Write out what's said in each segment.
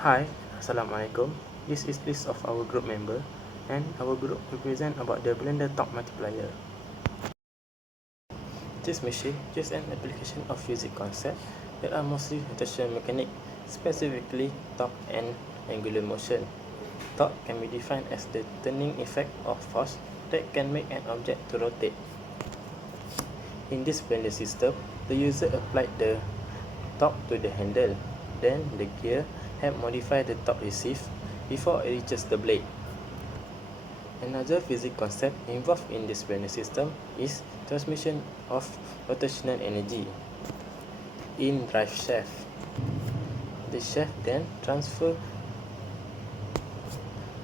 Hi, Assalamualaikum. This is list of our group member and our group represent about the blender torque multiplier. This machine uses an application of physics concept that are mostly rotational mechanics, specifically torque and angular motion. Torque can be defined as the turning effect of force that can make an object to rotate. In this blender system, the user applied the torque to the handle, then the gear help modify the torque received before it reaches the blade. Another physics concept involved in this blender system is transmission of rotational energy. In drive shaft, the shaft then transfer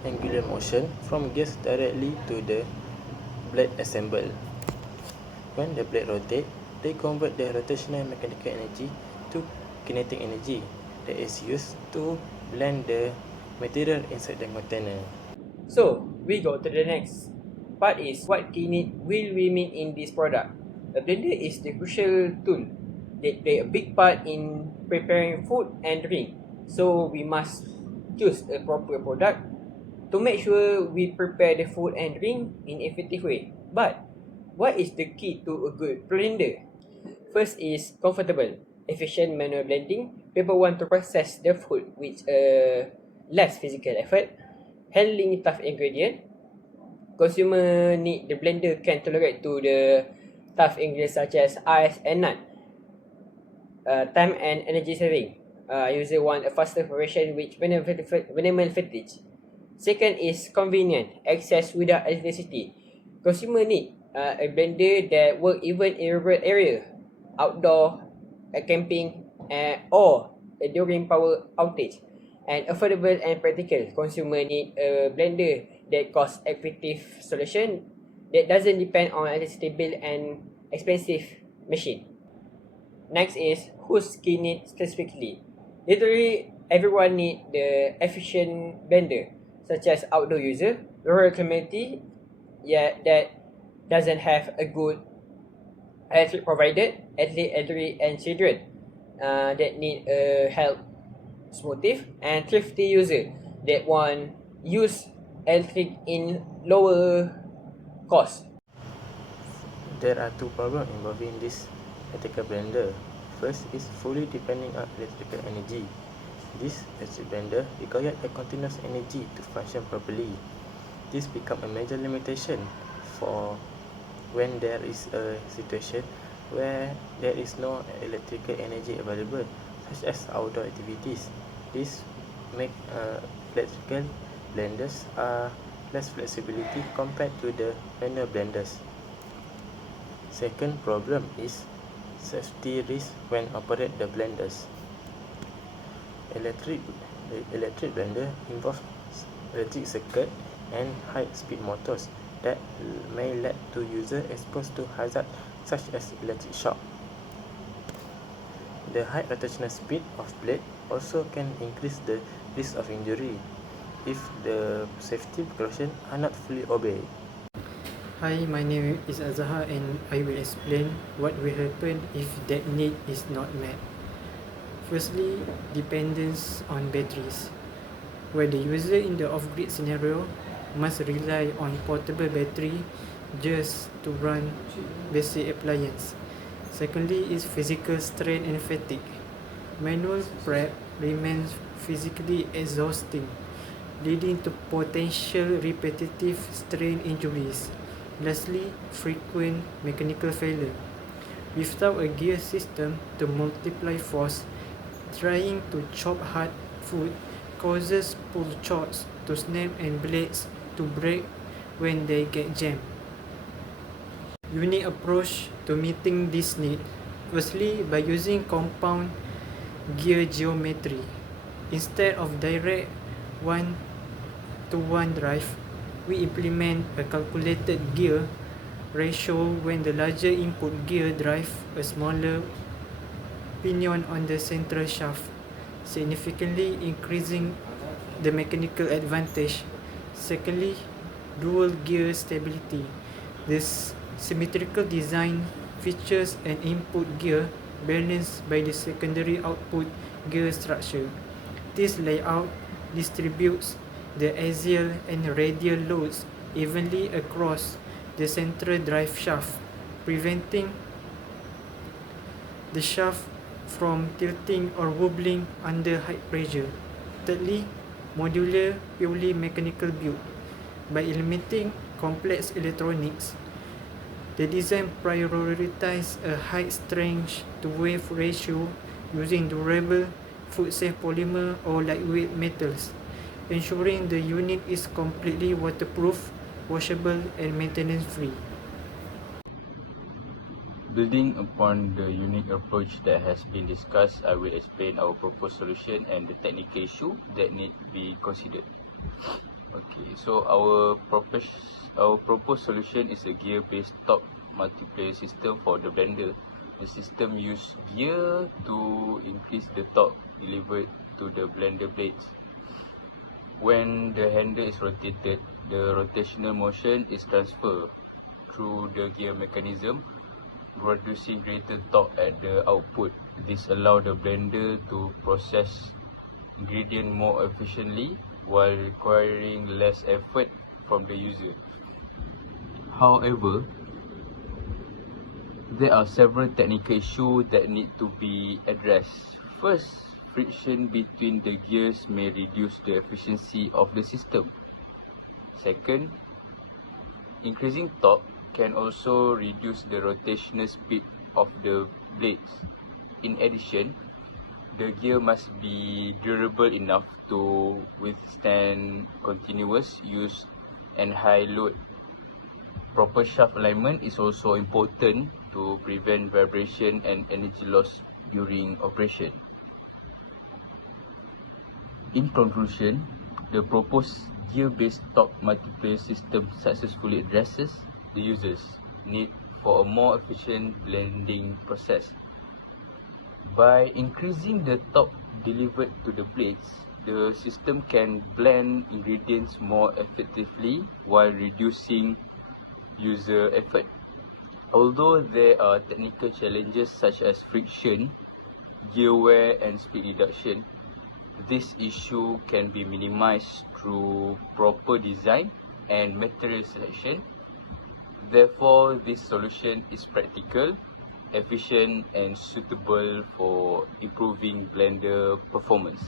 angular motion from gears directly to the blade assemble. When the blade rotates, they convert the rotational mechanical energy to kinetic energy that is used to blend the material inside the container. So, we go to the next part is what key need will we meet in this product. A blender is the crucial tool that play a big part in preparing food and drink. So, we must choose a proper product to make sure we prepare the food and drink in effective way. But, what is the key to a good blender? First is comfortable, efficient manual blending. People want to process the food with less physical effort. Handling tough ingredient. Consumer need the blender can tolerate to the tough ingredients such as ice and nut. Time and energy saving. User want a faster preparation with minimal fatigue. Second is convenient, access without electricity. Consumer need a blender that work even in rural area, outdoor, camping, or during power outage. And affordable and practical. Consumer need a blender that cost effective solution that doesn't depend on electricity bill and expensive machine. Next is whose skin need specifically. Literally everyone need the efficient blender, such as outdoor user, rural community, that doesn't have a good electric provided, athlete, elderly, and children that need help smoothie, and thrifty user that want use electric in lower cost. There are two problems involving this electrical blender. First is fully depending on electrical energy. This electric blender requires a continuous energy to function properly. This becomes a major limitation for when there is a situation where there is no electrical energy available, such as outdoor activities. This make electrical blenders are less flexibility compared to the manual blenders. Second problem is safety risk when operate the blenders. Electric blender involves electric circuit and high-speed motors that may lead to user exposed to hazards such as electric shock. The high rotational speed of blade also can increase the risk of injury if the safety precautions are not fully obeyed. Hi, my name is Azhar and I will explain what will happen if that need is not met. Firstly, dependence on batteries, where the user in the off-grid scenario must rely on portable battery just to run basic appliance. Secondly is physical strain and fatigue. Manual prep remains physically exhausting, leading to potential repetitive strain injuries. Lastly, frequent mechanical failure. Without a gear system to multiply force, trying to chop hard food causes pull chords to snap and blades to break when they get jammed. Unique approach to meeting this need. Firstly, by using compound gear geometry. Instead of direct one-to-one drive, we implement a calculated gear ratio when the larger input gear drive a smaller pinion on the central shaft, significantly increasing the mechanical advantage. Secondly, dual gear stability. This symmetrical design features an input gear balanced by the secondary output gear structure. This layout distributes the axial and radial loads evenly across the central drive shaft, preventing the shaft from tilting or wobbling under high pressure. Thirdly, modular, purely mechanical build. By eliminating complex electronics, the design prioritizes a high strength to weight ratio using durable, food-safe polymer or lightweight metals, ensuring the unit is completely waterproof, washable, and maintenance-free. Building upon the unique approach that has been discussed, I will explain our proposed solution and the technical issue that need to be considered. Okay, so our proposed solution is a gear-based top multiplier system for the blender. The system uses gear to increase the torque delivered to the blender blades. When the handle is rotated, the rotational motion is transferred through the gear mechanism, producing greater torque at the output. This allows the blender to process ingredients more efficiently while requiring less effort from the user. However, there are several technical issues that need to be addressed. First, friction between the gears may reduce the efficiency of the system. Second, increasing torque can also reduce the rotational speed of the blades. In addition, the gear must be durable enough to withstand continuous use and high load. Proper shaft alignment is also important to prevent vibration and energy loss during operation. In conclusion, the proposed gear-based torque multiplier system successfully addresses the user's need for a more efficient blending process. By increasing the torque delivered to the blades, the system can blend ingredients more effectively while reducing user effort. Although there are technical challenges such as friction, gear wear, and speed reduction, this issue can be minimized through proper design and material selection. Therefore, this solution is practical, efficient, and suitable for improving blender performance.